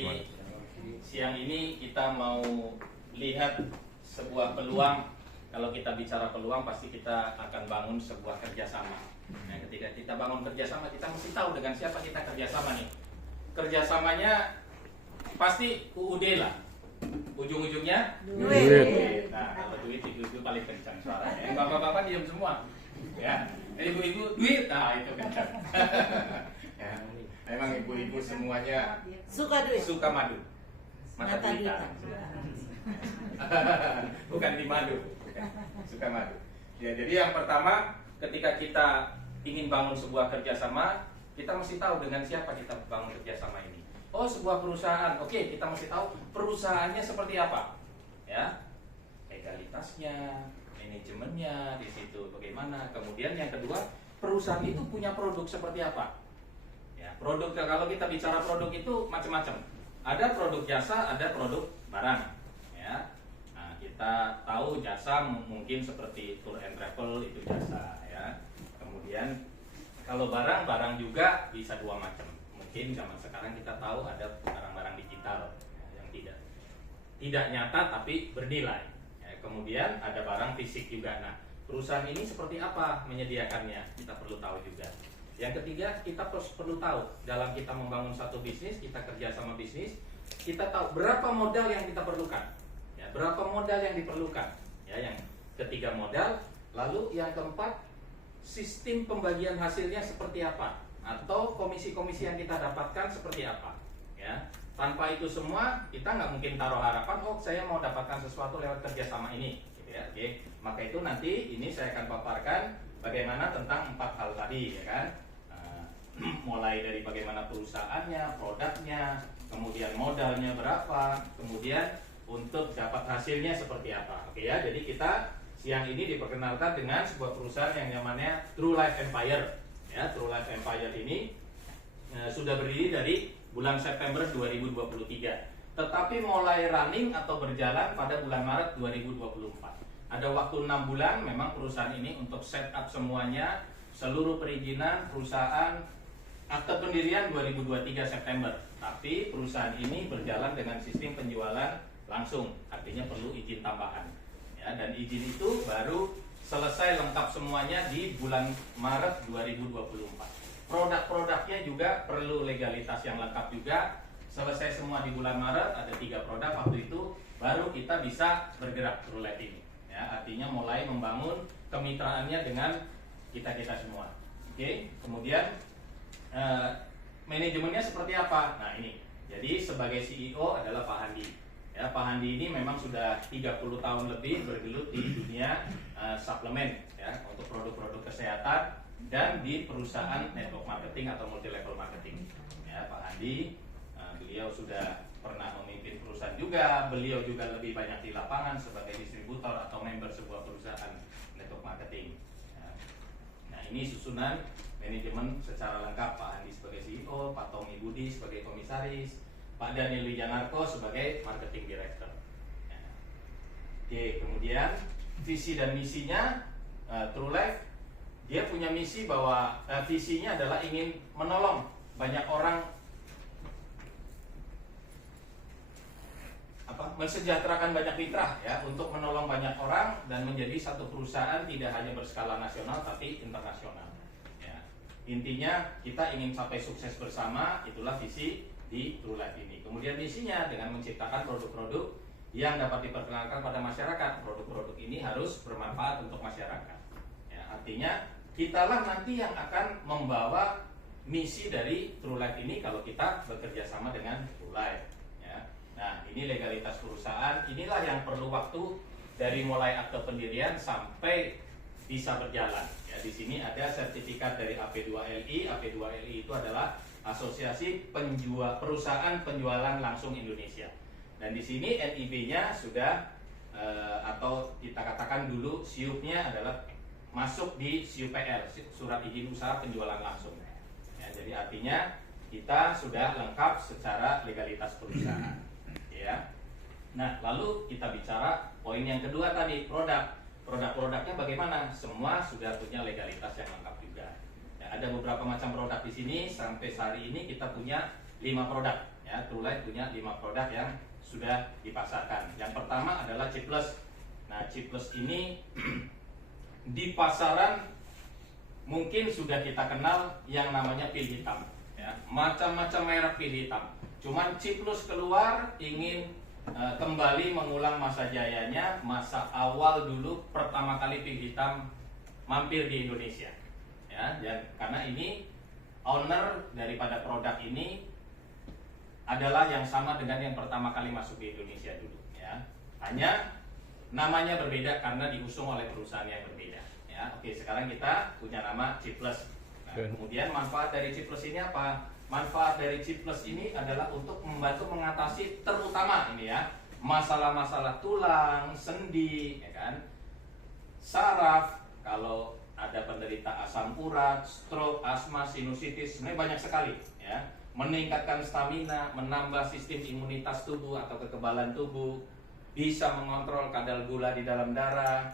Jadi siang ini kita mau lihat sebuah peluang. Kalau kita bicara peluang, pasti kita akan bangun sebuah kerjasama. Nah, ketika kita bangun kerjasama, kita mesti tahu dengan siapa kita kerjasama nih. Kerjasamanya pasti UUD lah. Ujung-ujungnya duit. Nah, kalau duit itu paling kencang suaranya. Bapak-bapak diam semua. Ya, ibu-ibu duit, nah itu kencang. Ya, memang ibu-ibu semuanya suka duit, suka madu, mata duitan. Bukan di madu, suka madu. Ya, jadi yang pertama, ketika kita ingin bangun sebuah kerjasama, kita mesti tahu dengan siapa kita bangun kerjasama ini. Oh, sebuah perusahaan, oke, kita mesti tahu perusahaannya seperti apa, ya, legalitasnya, manajemennya di situ bagaimana. Kemudian yang kedua, perusahaan itu punya produk seperti apa. Ya, produk, kalau kita bicara produk itu macam-macam. Ada produk jasa, ada produk barang. Ya, nah, kita tahu jasa mungkin seperti tour and travel itu jasa. Ya, kemudian kalau barang juga bisa dua macam. Mungkin zaman sekarang kita tahu ada barang-barang digital yang tidak nyata tapi bernilai. Ya, kemudian ada barang fisik juga. Nah, perusahaan ini seperti apa menyediakannya, kita perlu tahu juga. Yang ketiga, kita perlu tahu dalam kita membangun satu bisnis, kita kerja sama bisnis, kita tahu berapa modal yang kita perlukan. Ya, berapa modal yang diperlukan. Ya, yang ketiga modal. Lalu yang keempat, sistem pembagian hasilnya seperti apa, atau komisi-komisi yang kita dapatkan seperti apa. Ya, tanpa itu semua kita nggak mungkin taruh harapan, oh saya mau dapatkan sesuatu lewat kerjasama ini, gitu ya. Oke, maka itu nanti ini saya akan paparkan bagaimana tentang 4 hal tadi, ya kan. Mulai dari bagaimana perusahaannya, produknya, kemudian modalnya berapa, kemudian untuk dapat hasilnya seperti apa. Oke ya, jadi kita siang ini diperkenalkan dengan sebuah perusahaan yang namanya True Life Empire. Ya, True Life Empire ini sudah berdiri dari bulan September 2023, tetapi mulai running atau berjalan pada bulan Maret 2024. Ada waktu 6 bulan memang perusahaan ini untuk setup semuanya, seluruh perizinan perusahaan, akte pendirian 2023 September. Tapi perusahaan ini berjalan dengan sistem penjualan langsung, artinya perlu izin tambahan. Ya, dan izin itu baru selesai lengkap semuanya di bulan Maret 2024. Produk-produknya juga perlu legalitas yang lengkap juga. Selesai semua di bulan Maret, ada 3 produk waktu itu, baru kita bisa bergerak True Life ini. Ya, artinya mulai membangun kemitraannya dengan kita-kita semua. Oke, kemudian manajemennya seperti apa? Nah ini, jadi sebagai CEO adalah Pak Handi. Ya, Pak Handi ini memang sudah 30 tahun lebih bergelut di dunia suplemen, ya, untuk produk-produk kesehatan dan di perusahaan network marketing atau multi level marketing. Ya, Pak Handi, beliau sudah pernah memimpin perusahaan juga, beliau juga lebih banyak di lapangan sebagai distributor atau member sebuah perusahaan network marketing. Ya. Nah, ini susunan manajemen secara lengkap: Pak Handi sebagai CEO, Pak Tommy Budi sebagai komisaris, Pak Daniel Wijanarko sebagai marketing director. Ya. Oke, kemudian visi dan misinya True Life, dia punya misi bahwa visinya adalah ingin menolong banyak orang, mensejahterakan banyak mitra, ya, untuk menolong banyak orang dan menjadi satu perusahaan tidak hanya berskala nasional tapi internasional. Ya. Intinya kita ingin sampai sukses bersama, itulah visi di True Life ini. Kemudian misinya dengan menciptakan produk-produk yang dapat diperkenalkan pada masyarakat. Produk-produk ini harus bermanfaat untuk masyarakat. Ya, artinya kitalah nanti yang akan membawa misi dari True Life ini kalau kita bekerja sama dengan True Life. Ya. Nah, ini legalitas perusahaan. Inilah yang perlu waktu dari mulai akte pendirian sampai bisa berjalan. Ya, di sini ada sertifikat dari AP2LI. AP2LI itu adalah Asosiasi Perusahaan Penjualan Langsung Indonesia. Dan di sini NIB-nya sudah atau kita katakan dulu SIUP-nya adalah masuk di SIUPR, Surat Izin Usaha Penjualan Langsung. Ya, jadi artinya kita sudah lengkap secara legalitas perusahaan. Ya. Nah, lalu kita bicara poin yang kedua tadi, produk-produknya bagaimana? Semua sudah punya legalitas yang lengkap juga. Ya, ada beberapa macam produk di sini. Sampai hari ini kita punya 5 produk. Ya, Ya, Trulight punya 5 produk yang sudah dipasarkan. Yang pertama adalah Ciplus. Nah, Ciplus ini di pasaran mungkin sudah kita kenal yang namanya pil hitam. Ya, macam-macam merek pil hitam. Cuman Ciplus keluar ingin kembali mengulang masa jayanya, masa awal dulu pertama kali pil hitam mampir di Indonesia. Ya, dan karena ini owner daripada produk ini adalah yang sama dengan yang pertama kali masuk di Indonesia dulu. Ya, hanya namanya berbeda karena diusung oleh perusahaan yang berbeda. Ya, oke, sekarang kita punya nama Ciplus. Nah, kemudian manfaat dari Ciplus ini apa? Manfaat dari Ciplus ini adalah untuk membantu mengatasi terutama ini ya, masalah-masalah tulang, sendi, ya kan, saraf. Kalau ada penderita asam urat, stroke, asma, sinusitis, sebenarnya banyak sekali. Ya, meningkatkan stamina, menambah sistem imunitas tubuh atau kekebalan tubuh, bisa mengontrol kadar gula di dalam darah,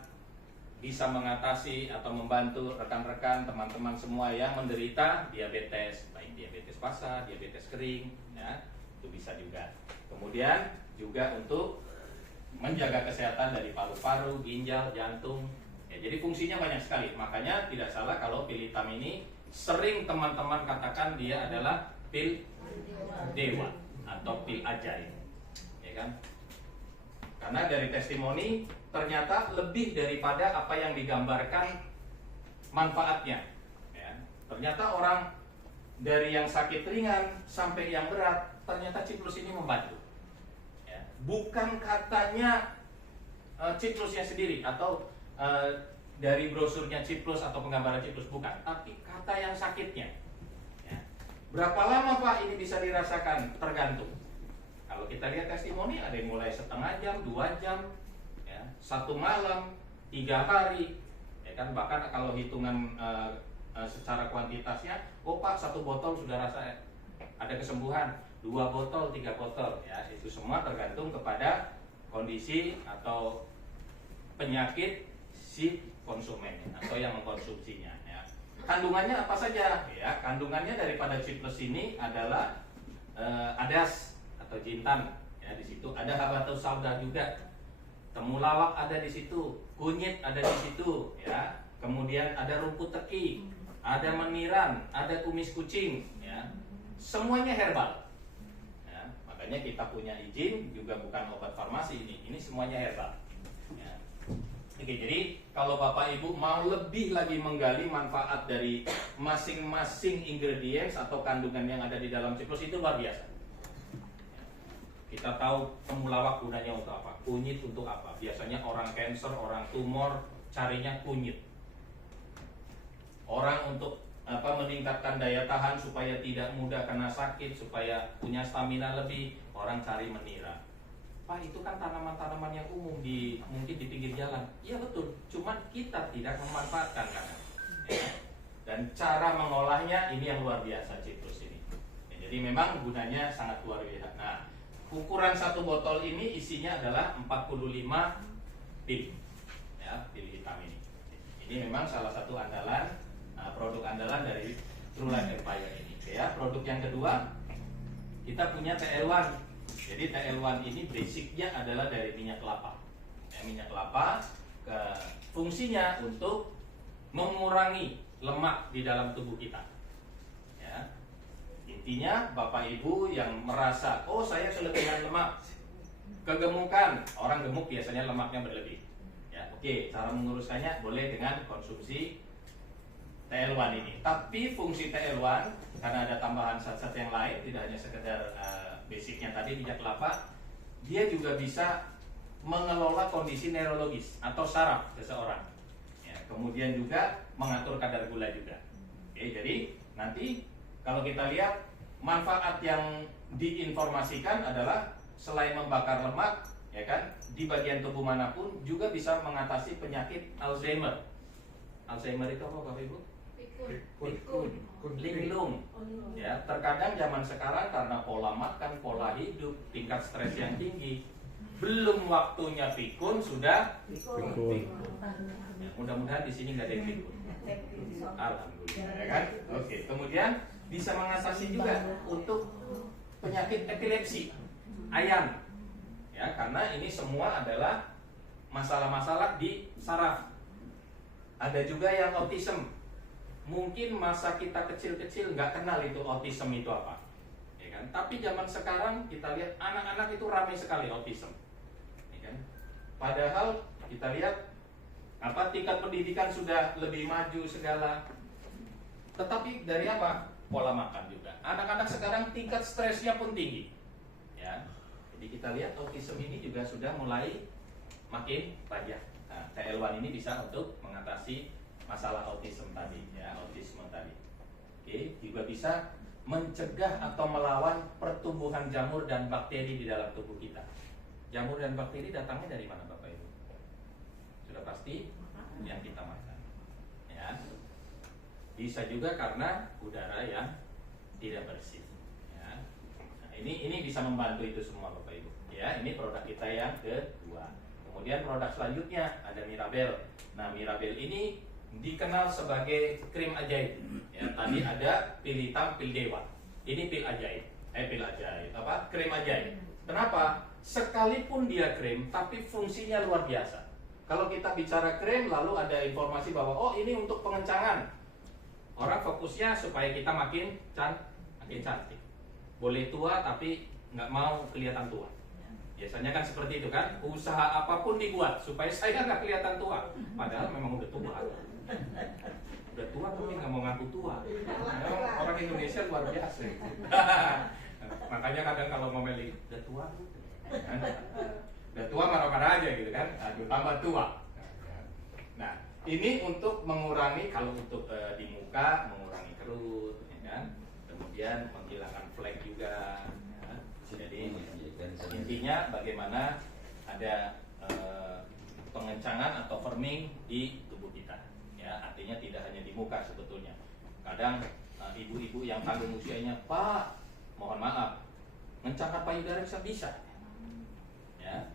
bisa mengatasi atau membantu rekan-rekan, teman-teman semua yang menderita diabetes, baik diabetes basah, diabetes kering, ya, itu bisa juga. Kemudian juga untuk menjaga kesehatan dari paru-paru, ginjal, jantung. Ya, jadi fungsinya banyak sekali. Makanya tidak salah kalau pil hitam ini sering teman-teman katakan dia adalah pil dewa atau pil ajaib, ya kan? Karena dari testimoni ternyata lebih daripada apa yang digambarkan manfaatnya. Ya. Ternyata orang dari yang sakit ringan sampai yang berat, ternyata Ciplus ini membantu. Ya. Bukan katanya Ciplusnya sendiri atau dari brosurnya Ciplus atau penggambaran Ciplus, bukan, tapi kata yang sakitnya. Berapa lama Pak ini bisa dirasakan? Tergantung. Kalau kita lihat testimoni ada yang mulai setengah jam, 2 jam, ya, 1 malam, 3 hari, ya kan, bahkan kalau hitungan secara kuantitasnya, oh Pak 1 botol sudah rasa ada kesembuhan, 2 botol, 3 botol, ya, itu semua tergantung kepada kondisi atau penyakit si konsumen atau yang mengkonsumsinya. Kandungannya apa saja? Ya, kandungannya daripada Ciplus ini adalah adas atau jintan. Ya, di situ ada habatus sauda juga, temulawak ada di situ, kunyit ada di situ. Ya, kemudian ada rumput teki, ada meniran, ada kumis kucing. Ya, semuanya herbal. Ya, makanya kita punya izin juga bukan obat farmasi ini. Ini semuanya herbal. Ya. Oke, jadi kalau Bapak Ibu mau lebih lagi menggali manfaat dari masing-masing ingredients atau kandungan yang ada di dalam Ciplus, itu luar biasa. Kita tahu temulawak gunanya untuk apa, kunyit untuk apa. Biasanya orang cancer, orang tumor carinya kunyit. Orang untuk meningkatkan daya tahan supaya tidak mudah kena sakit, supaya punya stamina lebih, orang cari menira. Pak, itu kan tanaman-tanaman yang umum mungkin di pinggir jalan. Iya betul, cuman kita tidak memanfaatkan kan. Ya. Dan cara mengolahnya ini yang luar biasa Ciplus ini. Ya, jadi memang gunanya sangat luar biasa. Nah, ukuran 1 botol ini isinya adalah 45 pil. Ya, pil hitam ini. Ini memang salah satu andalan, produk andalan dari Trulight Empire ini. Ya, produk yang kedua kita punya TL1. Jadi TL1 ini basicnya adalah dari minyak kelapa. Ya, minyak kelapa fungsinya untuk mengurangi lemak di dalam tubuh kita. Ya. Intinya Bapak Ibu yang merasa, oh saya kelebihan lemak, kegemukan, orang gemuk biasanya lemaknya berlebih. Ya, oke, cara menguruskannya boleh dengan konsumsi TL1 ini. Tapi fungsi TL1 karena ada tambahan zat-zat yang lain, tidak hanya sekedar basicnya tadi minyak kelapa, dia juga bisa mengelola kondisi neurologis atau saraf seseorang. Ya, kemudian juga mengatur kadar gula juga. Oke, jadi nanti kalau kita lihat manfaat yang diinformasikan adalah selain membakar lemak, ya kan, di bagian tubuh manapun juga bisa mengatasi penyakit Alzheimer. Alzheimer itu apa Bapak Ibu? Pikun, linglung. Ya, terkadang zaman sekarang karena pola makan, pola hidup, tingkat stres yang tinggi, belum waktunya pikun sudah pikun. Ya, mudah-mudahan di sini nggak ada yang pikun. Alhamdulillah, ya kan? Oke, kemudian bisa mengatasi juga untuk penyakit penyakit epilepsi, ayan, ya, karena ini semua adalah masalah-masalah di saraf. Ada juga yang autism. Mungkin masa kita kecil-kecil nggak kenal itu autism itu apa, ya kan? Tapi zaman sekarang kita lihat anak-anak itu ramai sekali autism, ya kan? Padahal kita lihat tingkat pendidikan sudah lebih maju segala. Tetapi dari apa? Pola makan juga. Anak-anak sekarang tingkat stresnya pun tinggi. Ya. Jadi kita lihat autism ini juga sudah mulai makin banyak. Nah, TL1 ini bisa untuk mengatasi masalah autism tadi, ya, autisme tadi. Oke, juga bisa mencegah atau melawan pertumbuhan jamur dan bakteri di dalam tubuh kita. Jamur dan bakteri datangnya dari mana, Bapak Ibu? Sudah pasti yang kita makan. Ya. Bisa juga karena udara yang tidak bersih. Ya. Nah, ini bisa membantu itu semua, Bapak Ibu. Ya, ini produk kita yang kedua. Kemudian produk selanjutnya ada Mirabel. Nah, Mirabel ini dikenal sebagai krim ajaib. Ya, tadi ada pil hitam, pil dewa. Ini pil ajaib. Pil ajaib. Apa? Krim ajaib. Kenapa? Sekalipun dia krim, tapi fungsinya luar biasa. Kalau kita bicara krim, lalu ada informasi bahwa oh ini untuk pengencangan. Orang fokusnya supaya kita makin cantik. Boleh tua tapi nggak mau kelihatan tua. Biasanya kan seperti itu kan. Usaha apapun dibuat supaya saya nggak kelihatan tua. Padahal memang udah tua. Udah tua tapi nggak mau ngaku tua. Memang orang Indonesia luar biasa. Makanya kadang kalau mau milih udah tua, udah tua marah-marah aja gitu kan. Aduh tambah tua. Nah, ini untuk mengurangi kalau untuk di muka mengurangi kerut, ya kan? Kemudian menghilangkan flek juga. Ya. Jadi intinya bagaimana ada pengencangan atau firming di tubuh kita. Ya, artinya tidak hanya di muka sebetulnya. Kadang ibu-ibu yang kandung usianya, Pak, mohon maaf, mencangkat payudara bisa. Ya.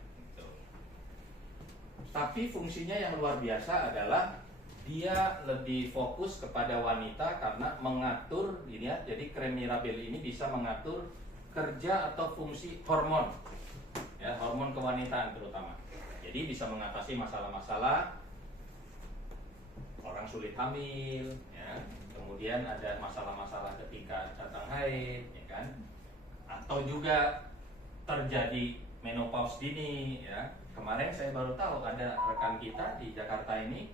Tapi fungsinya yang luar biasa adalah dia lebih fokus kepada wanita karena mengatur ini ya. Jadi krem Mirabel ini bisa mengatur kerja atau fungsi hormon. Ya, hormon kewanitaan terutama. Jadi bisa mengatasi masalah-masalah orang sulit hamil, ya. Kemudian ada masalah-masalah ketika datang haid, ya kan? Atau juga terjadi menopause dini, ya. Kemarin saya baru tahu ada rekan kita di Jakarta ini,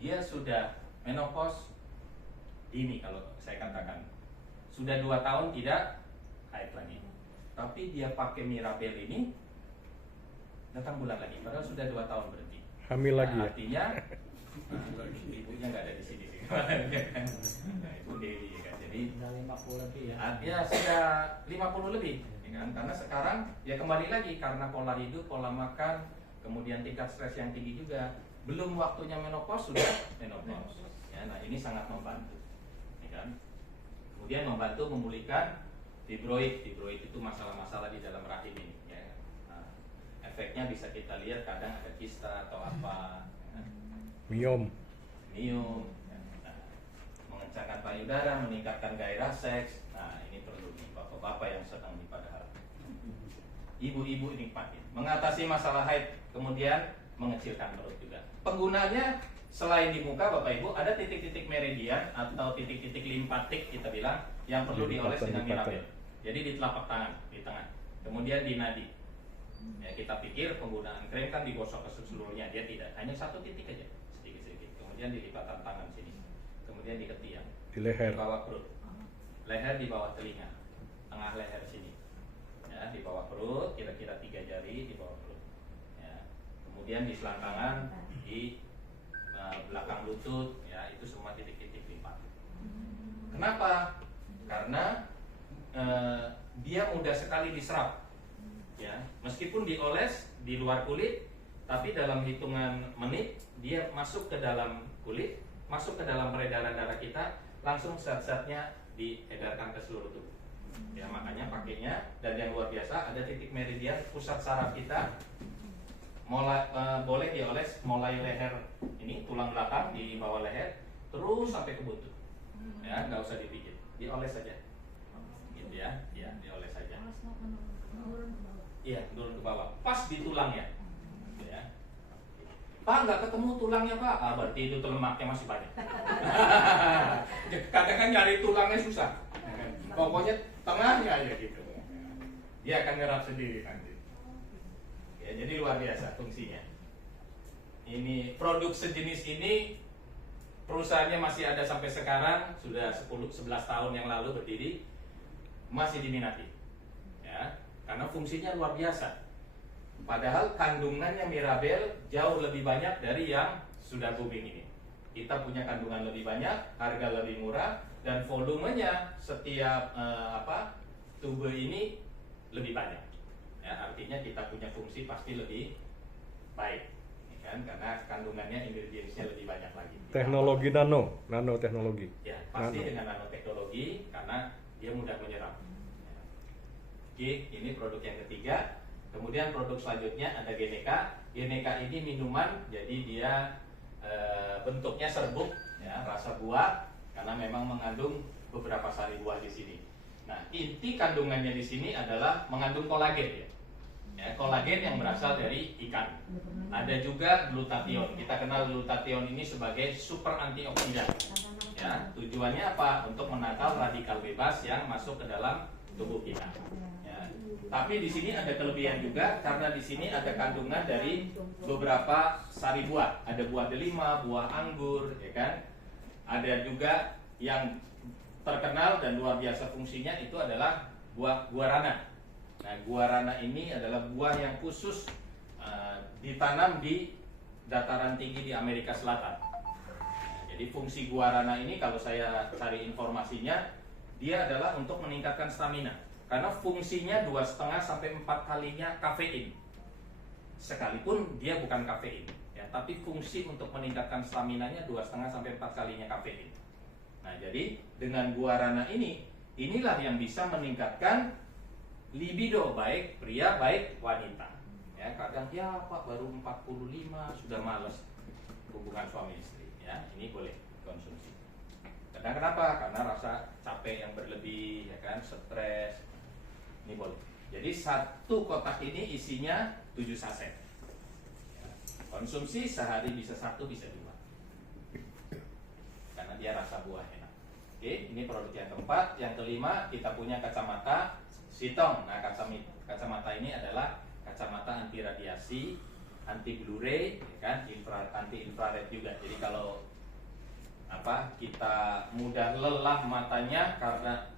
dia sudah menopause dini kalau saya katakan. Sudah 2 tahun tidak haid lagi. Tapi dia pakai Mirabel ini datang bulan lagi, padahal sudah 2 tahun berhenti. Hamil lagi ya? Artinya ibunya nggak ada di sini. Nah, Ibu Dewi ya kan. Jadi Sudah 50 lebih ya. artinya sudah 50 lebih. Kan? Karena sekarang ya kembali lagi karena pola hidup, pola makan, kemudian tingkat stres yang tinggi juga. Belum waktunya menopause sudah menopause. Ya, nah ini sangat membantu, ya kan? Kemudian membantu memulihkan fibroid. Fibroid itu masalah-masalah di dalam rahim ini. Ya. Nah, efeknya bisa kita lihat kadang ada kista atau apa. Ya. Miom. Ya. Nah, mengencangkan payudara, meningkatkan gairah seks. Nah ini perlu nih bapak-bapak yang sedang di padahal. Ibu-ibu nikmatin. Mengatasi masalah haid, kemudian mengecilkan perut juga. Penggunanya selain di muka Bapak Ibu, ada titik-titik meridian atau titik-titik limpatik kita bilang yang perlu dioles dengan Mirabel. Jadi di telapak tangan, di tengah. Kemudian di nadi. Ya, kita pikir penggunaan krem kan digosok ke seluruhnya, dia tidak. Hanya satu titik aja, sedikit-sedikit. Kemudian di lipatan tangan sini. Kemudian di ketiak. Di leher. Di bawah perut. Leher di bawah telinga. Tengah leher sini. Ya, di bawah perut, kira-kira 3 jari di bawah perut. Ya. Kemudian di selangkangan, di belakang lutut, ya itu semua titik-titik limpat. Kenapa? Karena dia mudah sekali diserap. Ya, meskipun dioles di luar kulit, tapi dalam hitungan menit dia masuk ke dalam kulit, masuk ke dalam peredaran darah kita, langsung zat-zatnya diedarkan ke seluruh tubuh. Ya, makanya pakainya, dan yang luar biasa ada titik meridian pusat saraf kita. Boleh dioles mulai leher ini, tulang belakang di bawah leher, terus sampai ke buntut. Ya, nggak usah dipijit, dioles saja. Gitu ya, dioles saja. Iya, turun ke bawah. Pas di tulangnya. Ya. Pak, nggak ketemu tulangnya, Pak. Ah, berarti itu lemaknya masih banyak. Kadang kan nyari tulangnya susah. Pokoknya tengahnya aja gitu. Dia akan nyerap sendiri nanti. Ya, jadi luar biasa fungsinya. Ini produk sejenis ini perusahaannya masih ada sampai sekarang, sudah 10-11 tahun yang lalu berdiri, masih diminati. Ya, karena fungsinya luar biasa. Padahal kandungannya Mirabel jauh lebih banyak dari yang sudah booming ini. Kita punya kandungan lebih banyak, harga lebih murah, dan volumenya setiap tube ini lebih banyak. Ya, artinya kita punya fungsi pasti lebih baik, ya kan? Karena kandungannya ingredientsnya lebih banyak lagi. Teknologi nanoteknologi. Ya, pasti dengan nanoteknologi karena dia mudah menyerap. Ya. Oke, ini produk yang ketiga. Kemudian produk selanjutnya ada Geneka. Geneka ini minuman, jadi dia bentuknya serbuk, ya, rasa buah, karena memang mengandung beberapa sari buah di sini. Nah, inti kandungannya di sini adalah mengandung kolagen, ya. Ya, kolagen yang berasal dari ikan. Ada juga glutathione. Kita kenal glutathione ini sebagai super antioksidan. Ya, tujuannya apa? Untuk menangkal radikal bebas yang masuk ke dalam tubuh kita. Ya. Tapi di sini ada kelebihan juga karena di sini ada kandungan dari beberapa sari buah. Ada buah delima, buah anggur, ya kan? Ada juga yang terkenal dan luar biasa fungsinya itu adalah buah guarana. Nah, guarana ini adalah buah yang khusus ditanam di dataran tinggi di Amerika Selatan. Nah, jadi fungsi guarana ini kalau saya cari informasinya, dia adalah untuk meningkatkan stamina. Karena fungsinya 2,5 sampai 4 kalinya kafein. Sekalipun dia bukan kafein, ya, tapi fungsi untuk meningkatkan staminanya 2,5 sampai 4 kalinya kafein. Nah, jadi dengan guarana ini, inilah yang bisa meningkatkan libido baik pria baik wanita. Ya, kadang ya Pak baru 45 sudah males hubungan suami istri. Ya, ini boleh konsumsi. Kadang kenapa? Karena rasa capek yang berlebih, ya kan, stres. Ini boleh. Jadi satu kotak ini isinya 7 saset. Ya, konsumsi sehari bisa 1 bisa 2. Karena dia rasa buah enak. Oke, ini produk yang keempat. Yang kelima kita punya kacamata Sitong. Nah, kacamata ini adalah kacamata anti radiasi, anti blue ray, ya kan, anti infrared juga. Jadi kalau kita mudah lelah matanya karena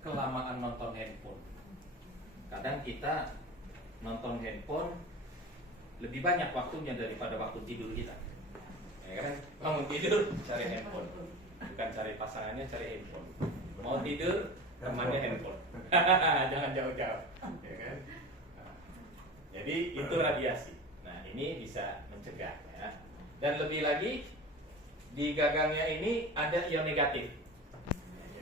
kelamaan nonton handphone. Kadang kita nonton handphone lebih banyak waktunya daripada waktu tidur kita. Ya kan? Bangun tidur cari handphone, bukan cari pasangannya, cari handphone. Mau tidur temannya handphone. Jangan jauh-jauh, ya kan? Nah, jadi itu radiasi. Nah, ini bisa mencegah, ya. Dan lebih lagi di gagangnya ini ada ion negatif.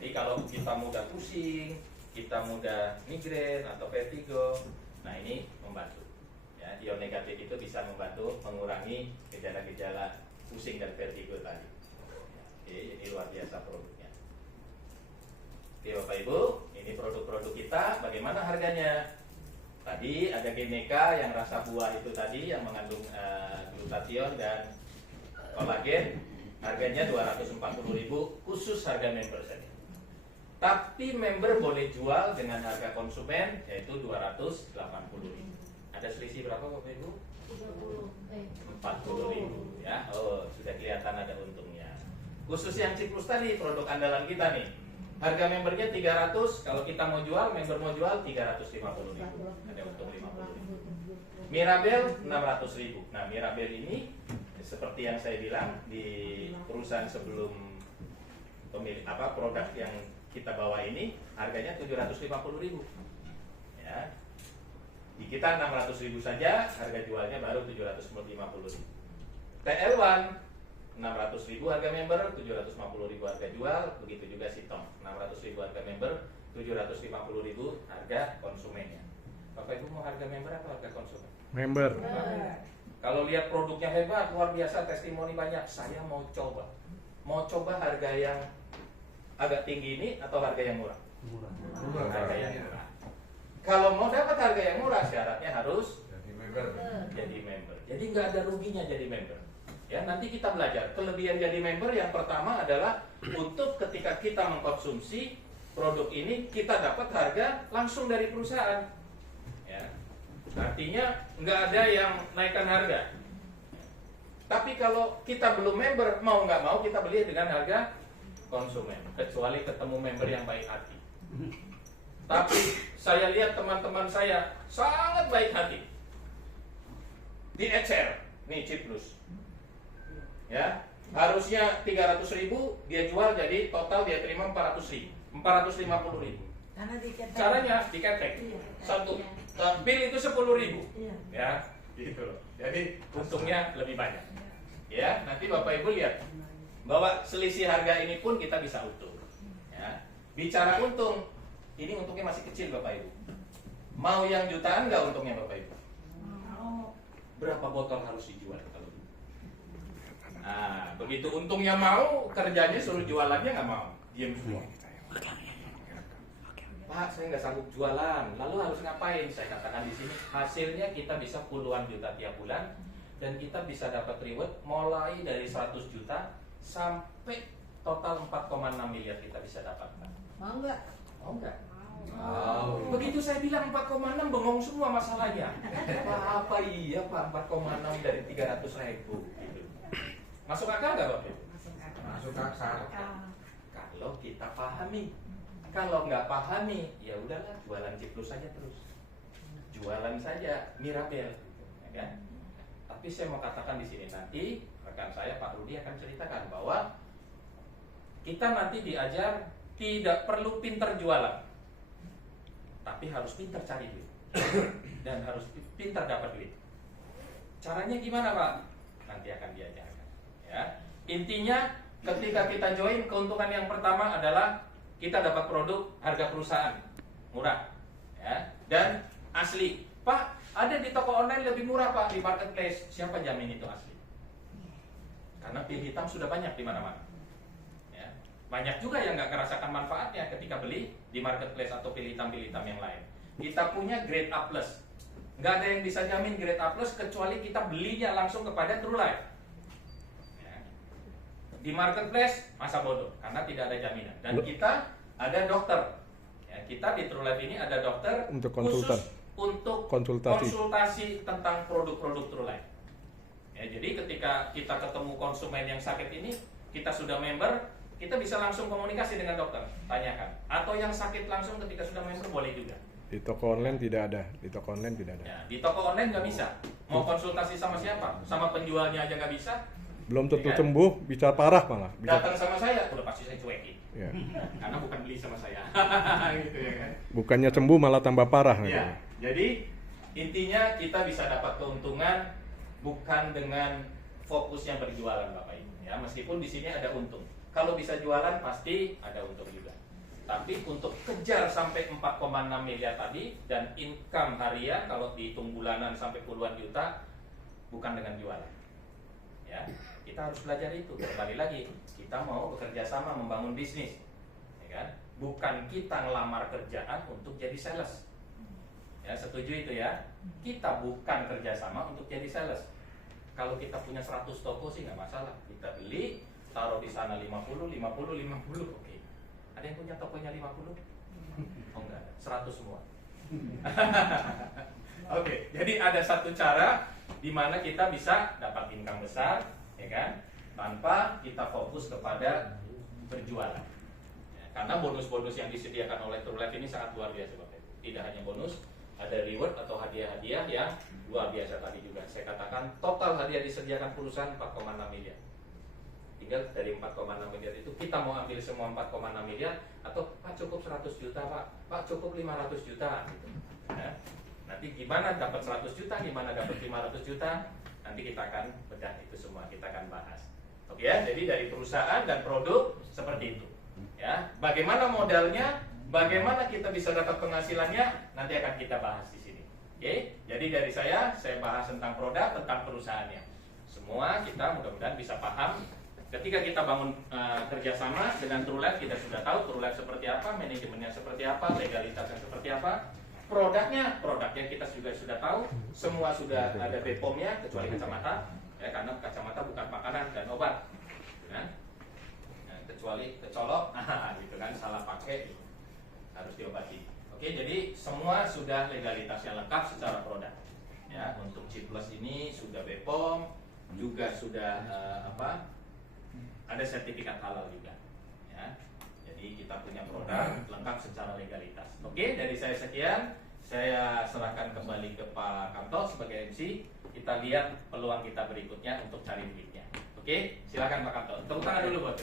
Jadi kalau kita mudah pusing, kita mudah migrain atau vertigo, nah ini membantu. Ya, ion negatif itu bisa membantu mengurangi gejala-gejala pusing dan vertigo tadi. Oke, ini luar biasa produknya. Oke Bapak Ibu, ini produk-produk kita. Bagaimana harganya? Tadi ada Geneka yang rasa buah itu tadi yang mengandung glutathione dan kolagen. Harganya 240.000 khusus harga member saja. Tapi member boleh jual dengan harga konsumen yaitu 280.000. Ada selisih berapa Bapak Ibu? 40.000 ya. Oh, sudah kelihatan ada untungnya. Khusus yang Ciplus tadi produk andalan kita nih. Harga membernya 300, kalau kita mau jual, member mau jual 350.000. Ada untung 50.000. Mirabel 600.000. Nah, Mirabel ini seperti yang saya bilang di perusahaan sebelum pemilik produk yang kita bawa ini harganya 750.000. Ya. Di kita 600.000 saja, harga jualnya baru 750.000. TL1 600.000 harga member, 750.000 harga jual, begitu juga Sitong 600.000 harga member, 750.000 harga konsumennya. Bapak Ibu mau harga member atau harga konsumen? Member. Kalau lihat produknya hebat, luar biasa, testimoni banyak, saya mau coba. Mau coba harga yang agak tinggi ini atau harga yang murah? Murah. Harga yang murah. Kalau mau dapat harga yang murah, syaratnya harus Jadi member. jadi nggak ada ruginya jadi member. Ya, nanti kita belajar kelebihan jadi member. Yang pertama adalah untuk ketika kita mengkonsumsi produk ini kita dapat harga langsung dari perusahaan. Ya, artinya nggak ada yang naikkan harga. Tapi kalau kita belum member, mau nggak mau kita beli dengan harga konsumen, kecuali ketemu member yang baik hati. Tapi saya lihat teman-teman saya sangat baik hati. Di HR, nih Ciplus. Ya, harusnya 300.000 dia jual, jadi total dia terima 400.000, 450.000. Karena diketek. Caranya diketek. Iya. Satu Iya. bill itu 10.000. Iya. Ya, gitu loh. Jadi untungnya lebih banyak. Ya, nanti Bapak Ibu lihat bahwa selisih harga ini pun kita bisa untung. Ya. Bicara untung, ini untungnya masih kecil Bapak Ibu. Mau yang jutaan nggak untungnya Bapak Ibu? Mau. Berapa botol harus dijual kalau gitu? Nah, begitu untungnya mau, kerjanya suruh jualannya nggak mau, diam semua. Pak, saya nggak sanggup jualan. Lalu harus ngapain? Saya katakan di sini, hasilnya kita bisa puluhan juta tiap bulan dan kita bisa dapat reward mulai dari 100 juta sampai total 4,6 miliar kita bisa dapatkan. Mau nggak? Mau nggak? Mau. Begitu saya bilang 4,6 bengong semua masalahnya. Apa iya Pak 4,6 dari 300.000 gitu. Masuk akal nggak Bapak? Masuk akal. Kalau kita pahami. Kalau nggak pahami, ya udahlah jualan Ciplus saja terus. Jualan saja Mirabel, gitu, ya kan? Tapi saya mau katakan di sini nanti rekan saya Pak Rudi akan ceritakan bahwa kita nanti diajar tidak perlu pinter jualan, tapi harus pinter cari duit dan harus pinter dapat duit. Caranya gimana Pak? Nanti akan diajarkan. Ya, intinya ketika kita join, keuntungan yang pertama adalah kita dapat produk harga perusahaan murah, ya, dan asli. Pak, ada di toko online lebih murah Pak di marketplace. Siapa jamin itu asli? Karena pil hitam sudah banyak di mana-mana. Ya, banyak juga yang nggak merasakan manfaatnya ketika beli di marketplace atau pil hitam yang lain. Kita punya grade A+. Nggak ada yang bisa jamin grade A+ kecuali kita belinya langsung kepada TrueLife. Di marketplace masa bodoh karena tidak ada jaminan dan kita ada dokter ya, kita di TrueLife ini ada dokter Untuk konsultan. khusus untuk Konsultasi. konsultasi tentang produk-produk TrueLife ya, jadi ketika kita ketemu konsumen yang sakit ini, kita sudah member, kita bisa langsung komunikasi dengan dokter, tanyakan, atau yang sakit langsung ketika sudah member boleh juga. Di toko online tidak ada. Di toko online tidak ada. Ya, di toko online nggak bisa, mau konsultasi sama siapa, sama penjualnya aja nggak bisa. Belum tentu Ya. sembuh, bisa parah malah. Bisa. Datang sama saya, udah pasti saya cuekin. Ya. Karena bukan beli sama saya. Gitu ya kan. Bukannya sembuh malah tambah parah. Ya, gitu. jadi intinya kita bisa dapat keuntungan bukan dengan fokusnya berjualan Bapak Ibu ya, meskipun di sini ada untung. Kalau bisa jualan pasti ada untung juga. Tapi untuk kejar sampai 4,6 miliar tadi dan income harian kalau dihitung bulanan sampai puluhan juta bukan dengan jualan. Ya, kita harus belajar itu. Kembali lagi, kita mau bekerja sama membangun bisnis, ya kan? Bukan kita ngelamar kerjaan untuk jadi sales. Ya, setuju itu ya? Kita bukan kerjasama untuk jadi sales. Kalau kita punya 100 toko sih nggak masalah. Kita beli, taruh di sana 50, 50, 50, oke. Ada yang punya tokonya 50? Oh enggak ada, 100 semua. Oke, jadi ada satu cara di mana kita bisa dapat income besar, ya kan? Tanpa kita fokus kepada berjualan. Ya, karena bonus-bonus yang disediakan oleh TrueLife ini sangat luar biasa, Bapak. Tidak hanya bonus, ada reward atau hadiah-hadiah yang luar biasa tadi juga. Saya katakan total hadiah disediakan perusahaan 4,6 miliar. Tinggal dari 4,6 miliar itu kita mau ambil semua 4,6 miliar atau Pak cukup 100 juta Pak cukup 500 juta gitu. Ya. Nanti gimana dapat 100 juta, gimana dapat 500 juta, nanti kita akan bedah itu semua, kita akan bahas. Oke ya, jadi dari perusahaan dan produk seperti itu. Ya, bagaimana modalnya, bagaimana kita bisa dapat penghasilannya, nanti akan kita bahas di sini. Oke, jadi dari saya bahas tentang produk, tentang perusahaannya. Semua kita mudah-mudahan bisa paham. Ketika kita bangun kerjasama dengan TrueLife, kita sudah tahu TrueLife seperti apa, manajemennya seperti apa, legalitasnya seperti apa. produknya kita juga sudah tahu, semua sudah ada BPOM-nya kecuali kacamata, ya karena kacamata bukan makanan dan obat, gitu kan? Nah, kecuali kecolok, gitu kan, salah pakai harus diobati. Oke, jadi semua sudah legalitasnya lengkap secara produk. Ya, untuk C+ ini sudah BPOM, juga sudah ada sertifikat halal juga. Ya, jadi kita punya produk lengkap secara legalitas. Oke, dari saya sekian. Saya serahkan kembali ke Pak Kamto sebagai MC. Kita lihat peluang kita berikutnya untuk cari duitnya. Oke, silakan Pak Kamto. Tepuk tangan dulu buat